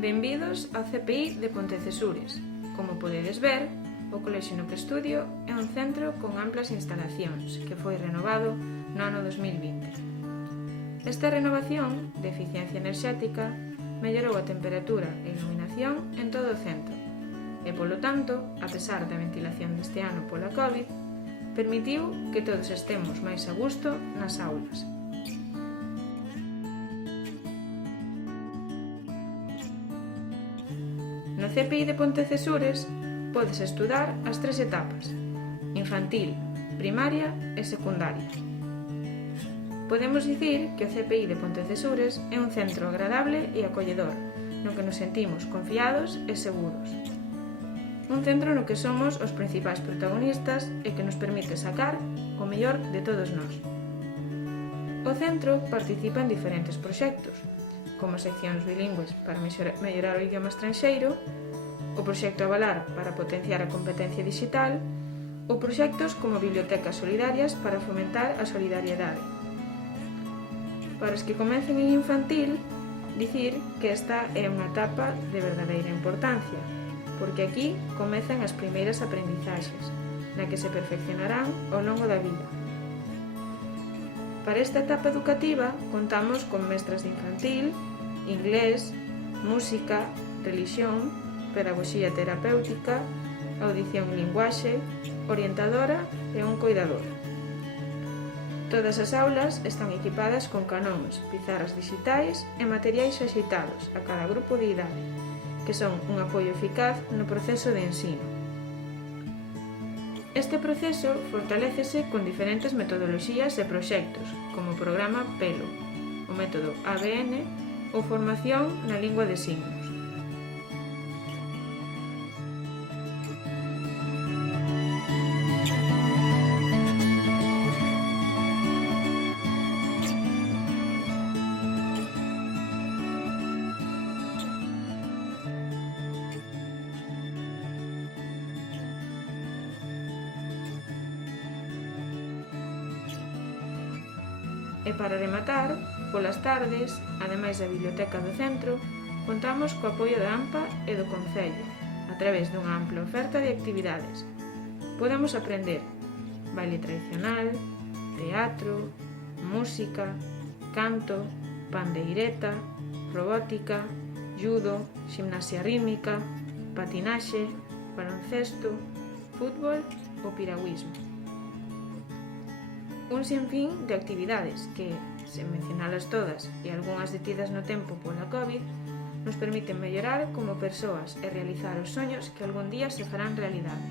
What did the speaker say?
Benvidos ao CPI de Pontecesures. Como podedes ver, o Colexio no que estudio é un centro con amplas instalacións que foi renovado no ano 2020. Esta renovación de eficiencia enerxética mellorou a temperatura e iluminación en todo o centro e, polo tanto, a pesar da ventilación deste ano pola COVID, permitiu que todos estemos máis a gusto nas aulas. No CPI de Pontecesures podes estudar as tres etapas: infantil, primaria e secundaria. Podemos dicir que o CPI de Pontecesures é un centro agradable e acolledor, no que nos sentimos confiados e seguros. Un centro no que somos os principais protagonistas e que nos permite sacar o mellor de todos nós. O centro participa en diferentes proxectos, como seccións bilingües para mellorar o idioma estranxeiro, o proxecto Avalar para potenciar a competencia digital ou proxectos como bibliotecas solidarias para fomentar a solidariedade. Para os que comecen en infantil, dicir que esta é unha etapa de verdadeira importancia, porque aquí comezan as primeiras aprendizaxes, na que se perfeccionarán ao longo da vida. Para esta etapa educativa contamos con mestras de infantil, inglés, música, relixión, pedagogía terapéutica, audición e linguaxe, orientadora e un coidador. Todas as aulas están equipadas con canóns, pizarras digitais e materiais axeitados a cada grupo de idade, que son un apoio eficaz no proceso de ensino. Este proceso fortalécese con diferentes metodoloxías e proxectos, como o programa PELO, o método ABN ou formación na lingua de signos. E para rematar, polas tardes, ademais da biblioteca do centro, contamos co apoio da AMPA e do Concello, a través dunha ampla oferta de actividades. Podemos aprender baile tradicional, teatro, música, canto, pandeireta, robótica, judo, ximnasia rítmica, patinaxe, baloncesto, fútbol ou piragüismo. Un sinfín de actividades que, sen mencionalas todas e algunhas detidas no tempo pola COVID, nos permiten mellorar como persoas e realizar os soños que algún día se farán realidade.